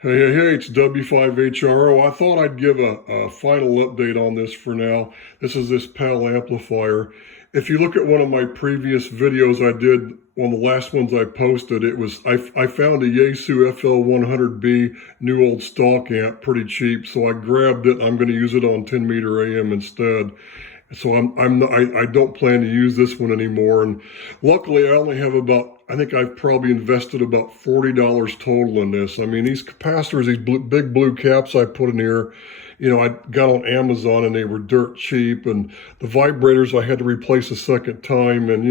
Hey, it's W5HRO. I thought I'd give a final update on this for now. This is this PAL amplifier. If you look at one of my previous videos I did, one of the last ones I posted, I found a Yaesu FL100B new old stock amp pretty cheap, so I grabbed it. I'm going to use it on 10 meter AM instead. So I don't plan to use this one anymore. And luckily I only have I think I've probably invested about $40 total in this. I mean, these capacitors, big blue caps I put in here, I got on Amazon and they were dirt cheap. And the vibrators I had to replace a second time. And,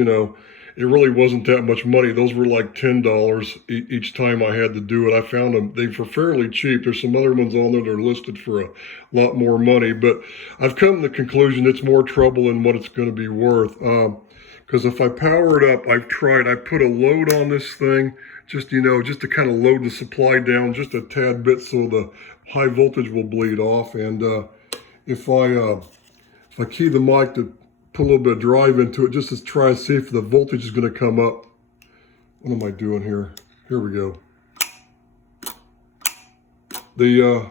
it really wasn't that much money. Those were like $10 each time I had to do it. I found them, they were fairly cheap. There's some other ones on there that are listed for a lot more money, but I've come to the conclusion it's more trouble than what it's going to be worth. Because if I power it up, I put a load on this thing, just to kind of load the supply down just a tad bit so the high voltage will bleed off. And if I key the mic to put a little bit of drive into it just to try to see if the voltage is going to come up. What am I doing here? Here we go. The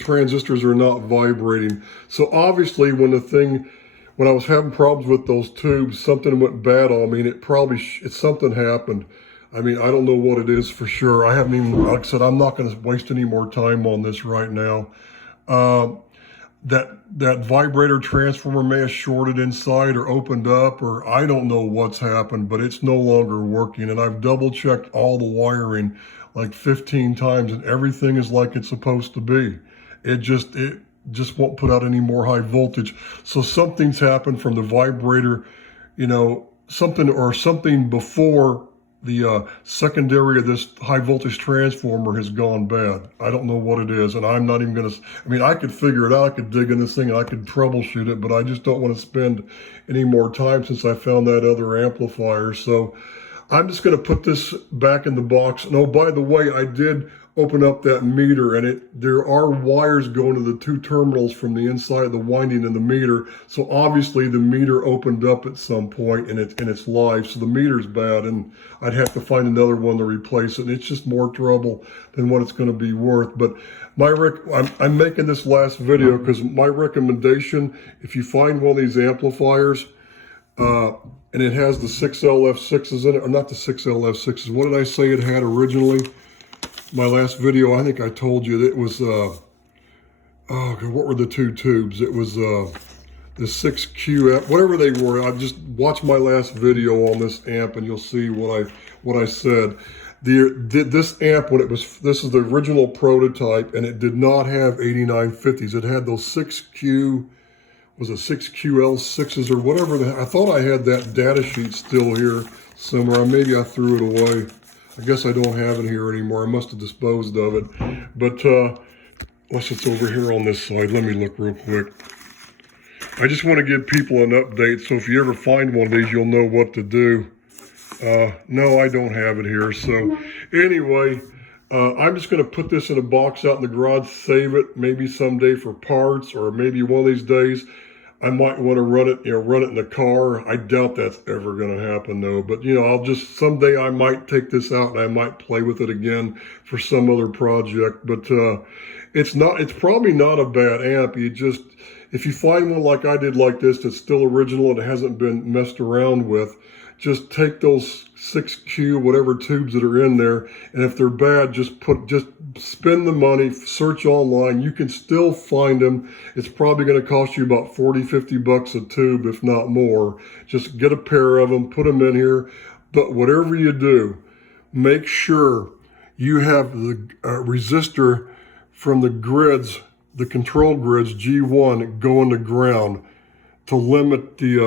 transistors are not vibrating. So obviously when I was having problems with those tubes, something went bad on me, and something happened. I mean, I don't know what it is for sure. I haven't even, like I said, I'm not going to waste any more time on this right now. That vibrator transformer may have shorted inside or opened up, or I don't know what's happened, but it's no longer working. And I've double checked all the wiring like 15 times and everything is like it's supposed to be. It just won't put out any more high voltage. So something's happened from the vibrator, something before the secondary of this high voltage transformer has gone bad. I don't know what it is, and I'm not even going to, I could figure it out. I could dig in this thing and I could troubleshoot it, but I just don't want to spend any more time since I found that other amplifier. So I'm just going to put this back in the box. And oh, by the way, I did open up that meter, and there are wires going to the two terminals from the inside of the winding in the meter. So obviously the meter opened up at some point and it's live. So the meter's bad, and I'd have to find another one to replace it. And it's just more trouble than what it's going to be worth. But I'm making this last video because my recommendation, if you find one of these amplifiers, and it has the 6LF6s in it, or not the 6LF6s. What did I say it had originally? My last video, I think I told you that it was, what were the two tubes? It was the 6QF, whatever they were. I just watched my last video on this amp and you'll see what I said. This amp, this is the original prototype, and it did not have 8950s. It had those 6QL6s or whatever. I thought I had that data sheet still here somewhere. Maybe I threw it away. I guess I don't have it here anymore. I must have disposed of it. But unless it's over here on this side, let me look real quick. I just want to give people an update, so if you ever find one of these, you'll know what to do. No, I don't have it here. So anyway, I'm just going to put this in a box out in the garage, save it, maybe someday for parts, or maybe one of these days I might want to run it in the car. I doubt that's ever going to happen though. But someday I might take this out and I might play with it again for some other project. But it's probably not a bad amp. If you find one like I did like this that's still original and it hasn't been messed around with, just take those 6Q, whatever tubes that are in there, and if they're bad, just spend the money, search online. You can still find them. It's probably going to cost you about 40, 50 bucks a tube, if not more. Just get a pair of them, put them in here. But whatever you do, make sure you have the resistor from the grids, the control grids, G1, going to ground, to limit the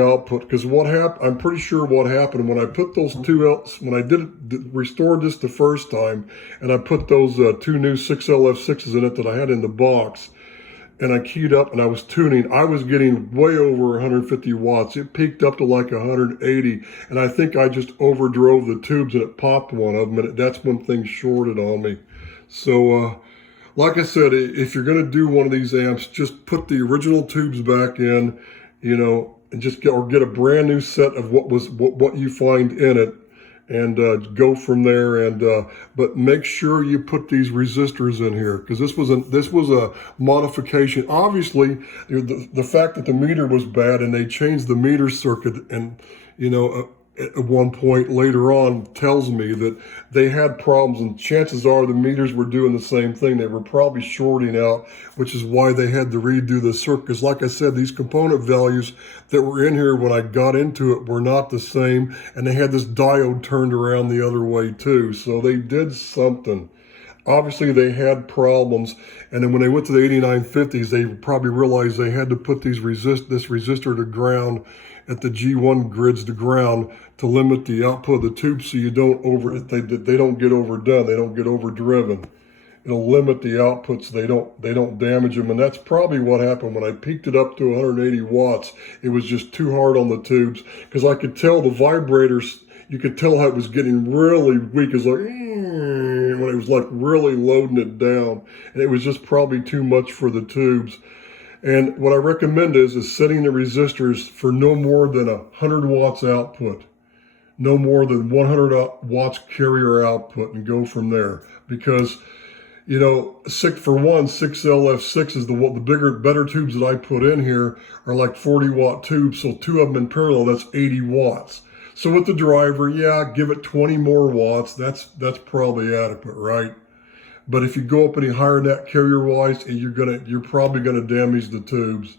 output. Because I'm pretty sure what happened when I put those when I restored this the first time, and I put those two new 6LF6s in it that I had in the box, and I keyed up and I was tuning, I was getting way over 150 watts. It peaked up to like 180, and I think I just overdrove the tubes and it popped one of them, and that's when things shorted on me. So like I said, if you're going to do one of these amps, just put the original tubes back in, and just get a brand new set of what you find in it, and go from there. And but make sure you put these resistors in here, because this was a modification. Obviously, the fact that the meter was bad and they changed the meter circuit, and you know, at one point later on tells me that they had problems, and chances are the meters were doing the same thing. They were probably shorting out, which is why they had to redo the circuit. Because like I said, these component values that were in here when I got into it were not the same, and they had this diode turned around the other way too. So they did something. Obviously they had problems, and then when they went to the 8950s, they probably realized they had to put this resistor to ground at the G1 grids to ground to limit the output of the tube, so you don't they don't get overdone, they don't get overdriven. It'll limit the outputs, they don't damage them. And that's probably what happened when I peaked it up to 180 watts. It was just too hard on the tubes, because I could tell the vibrators, you could tell how it was getting really weak. It was like, when it was like really loading it down, and it was just probably too much for the tubes. And what I recommend is setting the resistors for no more than 100 watts output, no more than 100 watts carrier output, and go from there. Because, you know, 6LF6 is the better tubes that I put in here are like 40 watt tubes. So two of them in parallel, that's 80 watts. So with the driver, yeah, give it 20 more watts. That's probably adequate, right? But if you go up any higher than that carrier-wise, you're probably gonna damage the tubes.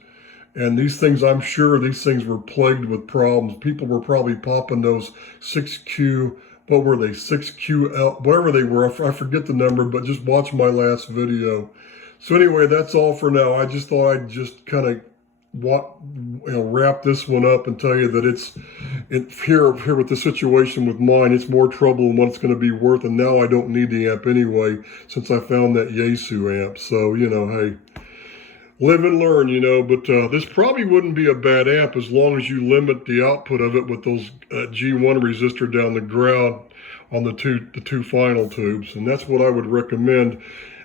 And these things, I'm sure these things were plagued with problems. People were probably popping those 6Q, what were they, 6QL, whatever they were, I forget the number, but just watch my last video. So anyway, that's all for now. I just thought I'd just kind of wrap this one up and tell you that it's here with the situation with mine, it's more trouble than what it's going to be worth. And now I don't need the amp anyway, since I found that Yaesu amp. So, you know, hey, live and learn, you know. But this probably wouldn't be a bad amp as long as you limit the output of it with those G1 resistor down the ground on the two final tubes. And that's what I would recommend.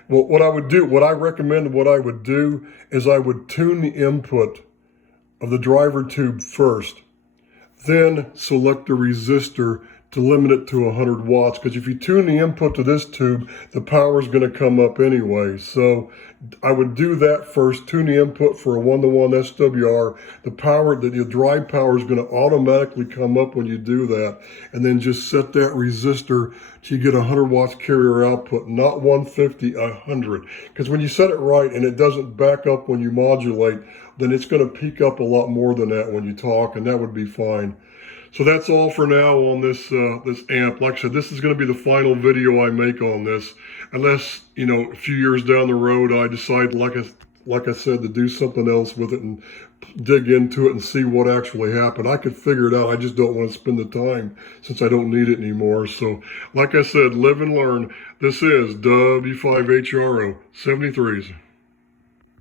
Well, what I would do is I would tune the input of the driver tube first, then select the resistor to limit it to 100 watts. Because if you tune the input to this tube, the power is going to come up anyway. So I would do that first, tune the input for a 1-to-1 SWR. The drive power is going to automatically come up when you do that. And then just set that resistor till you get 100 watts carrier output, not 150, 100. Because when you set it right and it doesn't back up when you modulate, then it's going to peak up a lot more than that when you talk, and that would be fine. So that's all for now on this amp. Like I said, this is going to be the final video I make on this, unless, you know, a few years down the road I decide, like I said, to do something else with it and dig into it and see what actually happened. I could figure it out. I just don't want to spend the time since I don't need it anymore. So, like I said, live and learn. This is W5HRO 73s.